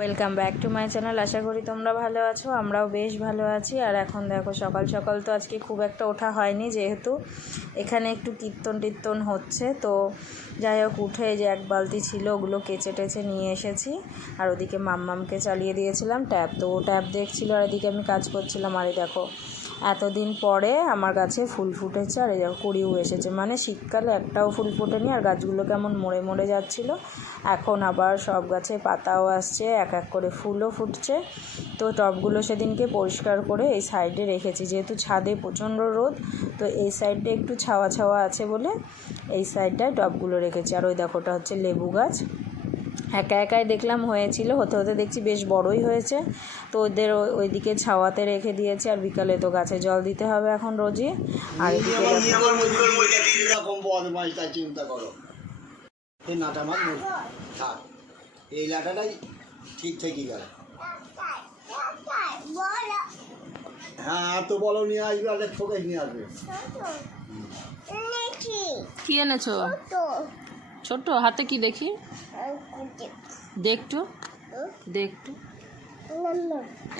Welcome back to my channel. আশা করি তোমরা ভালো আছো, আমরাও বেশ ভালো আছি। আর এখন দেখো সকাল সকাল তো আজকে খুব একটা ওঠা হয়নি, যেহেতু এখানে একটু কীর্তন হচ্ছে। তো যাই হোক, উঠে যে এক বালতি ছিল ওগুলো কেচে টেচে নিয়ে এসেছি। আর ওদিকে মাম্মামকে চালিয়ে দিয়েছিলাম ট্যাপ, তো ও ট্যাপ দেখছিল আর এদিকে আমি কাজ করছিলাম। আর এই দেখো এতদিন পরে আমার গাছে ফুল ফুটেছে, আর এই দেখো কুড়িও এসেছে। মানে শীতকালে একটাও ফুল ফোটেনি, আর গাছগুলো কেমন মরে মরে যাচ্ছিলো। এখন আবার সব গাছে পাতাও আসছে, এক এক করে ফুলও ফুটছে। তো টবগুলো সেদিনকে পরিষ্কার করে এই সাইডে রেখেছি, যেহেতু ছাদে প্রচণ্ড রোদ, তো এই সাইডে একটু ছাওয়া ছাওয়া আছে বলে এই সাইডটায় টবগুলো রেখেছি। আর ওই দেখো ওটা হচ্ছে লেবু গাছ, একা একাই দেখলাম হয়েছিল, হতে হতে দেখছি বেশ বড়ই হয়েছে। তো ওদের ওইদিকে ছাওয়াতে রেখে দিয়েছে, আর বিকালে তো গাছে জল দিতে হবে এখন রোজই। আর এদিকে চিন্তা করো, এই নাটা মাছ থাক, এই লাটাটাই ঠিক থেকে গেল। হ্যাঁ, তো বলো নিয়ে আসবে, আর ঠোকে নিয়ে আসবে। কি এনেছো? ছোট হাতে কি দেখি, দেখটু দেখটু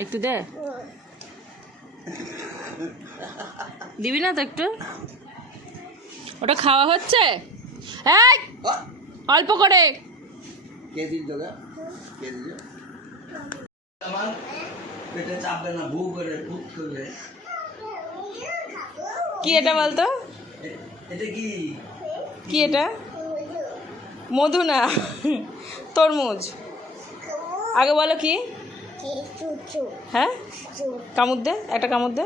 একটু দে, দিবি না তো একটু? ওটা খাওয়া হচ্ছে, অল্প করে। কে দিল তোকে? কে দিল? আমার পেটে চাপবে না, ভু করে ভুক করবে। কি এটা বলতো? এটা কি? কি এটা? মধু না, তরমুজ। আগে বলো কি? হ্যাঁ, কামড় দে, একটা কামড় দে।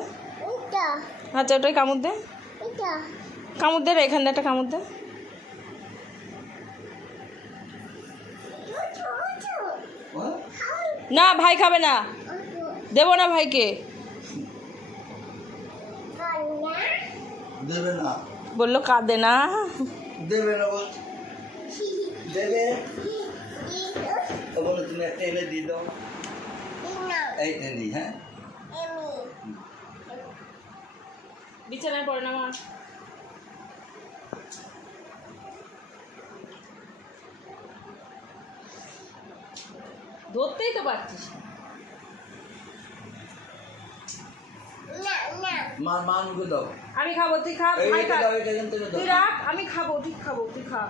আচ্ছা, ওটাই কামড় দে, কামড় দে, এখান দিয়ে একটা কামড় দে। না, ভাই খাবে না, দেবো না ভাইকে। দেবে না বললো কাঁদে না, দেবে না, দেবে। বলো তুমি একটা এনে দিয়ে দাও, এই এনে। হ্যাঁ, বিছানায় পড়ে না মা। ধরতেই তো পারছিস মা মুখে দাও। আমি খাবো, তুই খা। ভাই খা, তুই রাখ, আমি খাবো, ঠিক খাবো, তুই খা।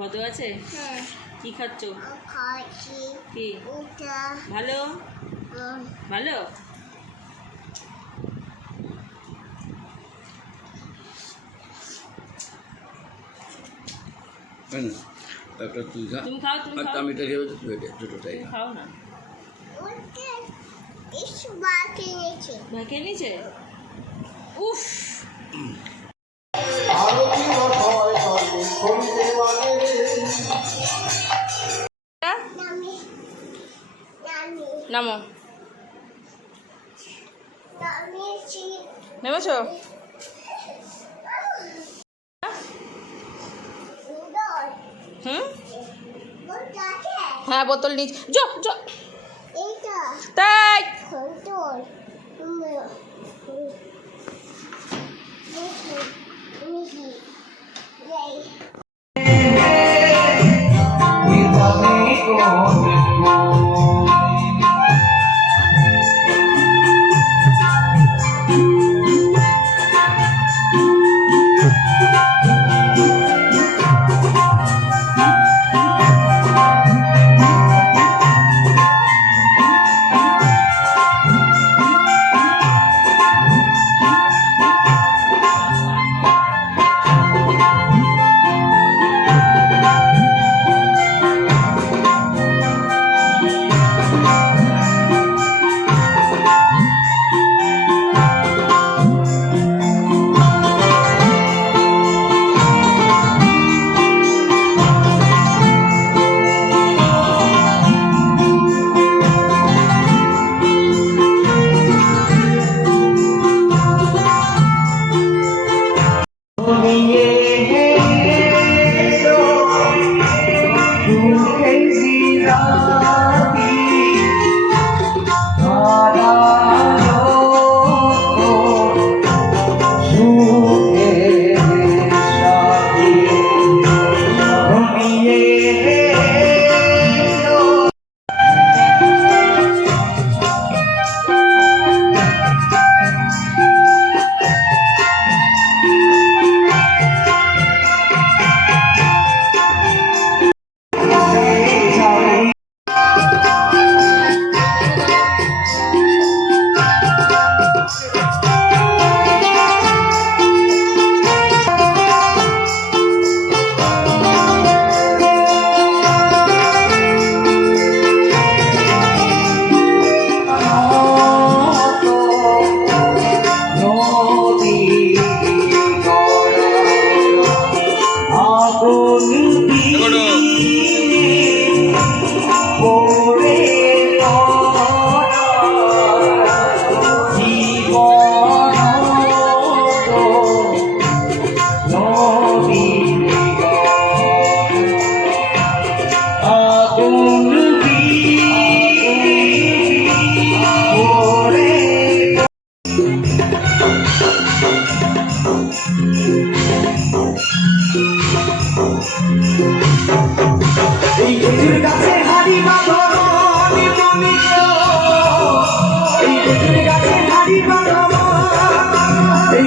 মধু আছে? কি খাচ্ছ? কি ভালো ভালো? একটা তুই খা, তুমি খাও, তুমি খাও, আমি এটা খেয়ে দুটোটাই খাও না। ভাই খেয়ে নিয়েছে? উফ, নামো, নেমেছো? হ্যাঁ, বোতল নিচ, তাই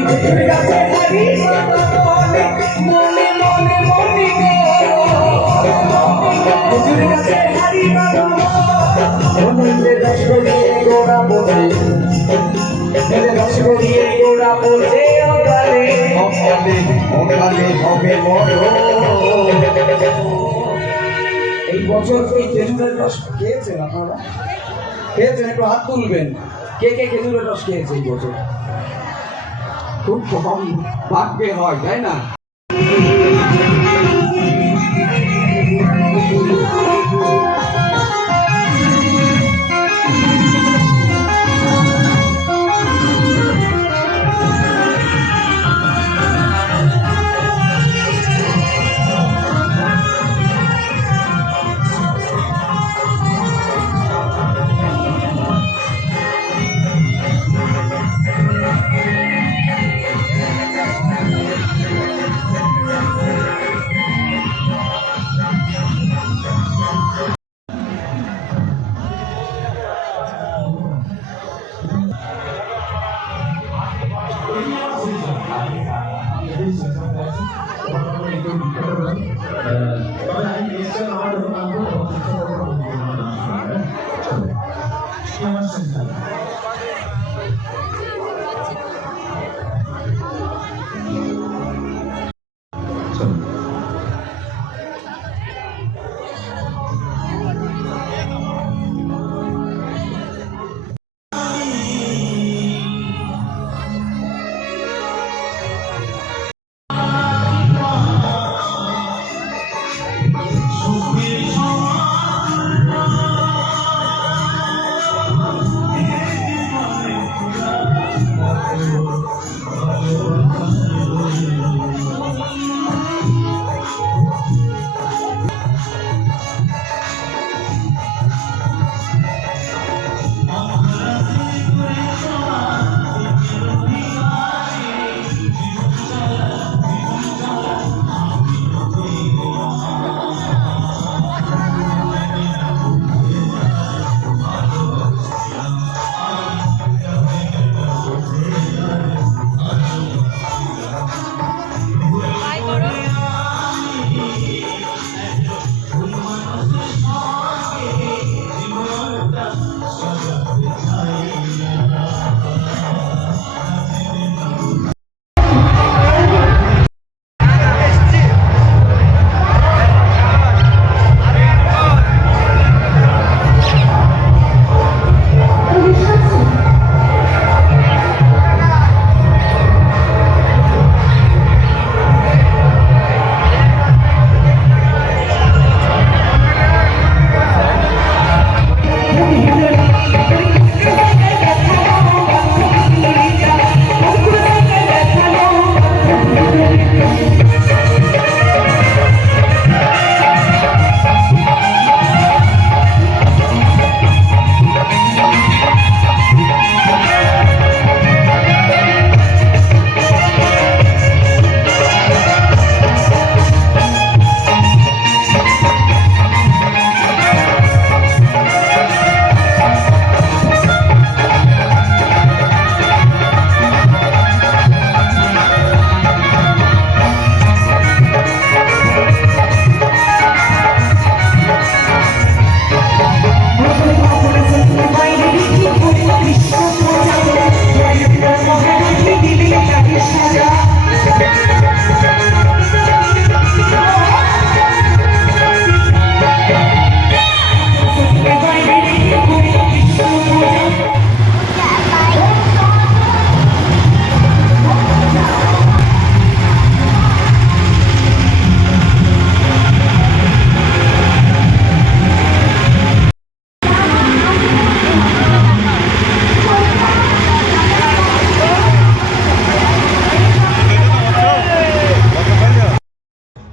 খেজুর গাছে হারি বাবা বলে মনে মনে মনে খেজুর গাছে হারি বাবা বলে রস গড়িয়ে গোড়া বলে রস গড়িয়ে গোড়া বলে অকালে অকালে অকালে হবে মরণ। এই বছর এই খেজুরের রস খেয়েছেন আপনারা? খেয়েছেন? একটু হাত তুলবেন। কে কে খেজুরের রস খেয়েছে এই বছর? খুব কম ভাগ্যে হয়, তাই না?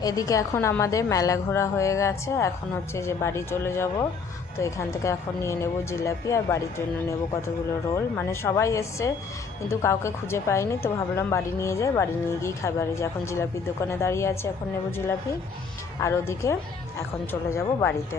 এদিকে এখন আমাদের মেলা ঘোরা হয়ে গেছে, এখন হচ্ছে যে বাড়ি চলে যাব। তো এখান থেকে এখন নিয়ে নেব জিলাপি, আর বাড়ির জন্য নেব কতগুলো রোল। মানে সবাই এসছে কিন্তু কাউকে খুঁজে পাইনি, তো ভাবলাম বাড়ি নিয়ে যাই, বাড়ি নিয়ে গিয়েই খাই। বাড়ি যে এখন জিলাপির দোকানে দাঁড়িয়ে আছে, এখন নেব জিলাপি। আর ওদিকে এখন চলে যাব বাড়িতে।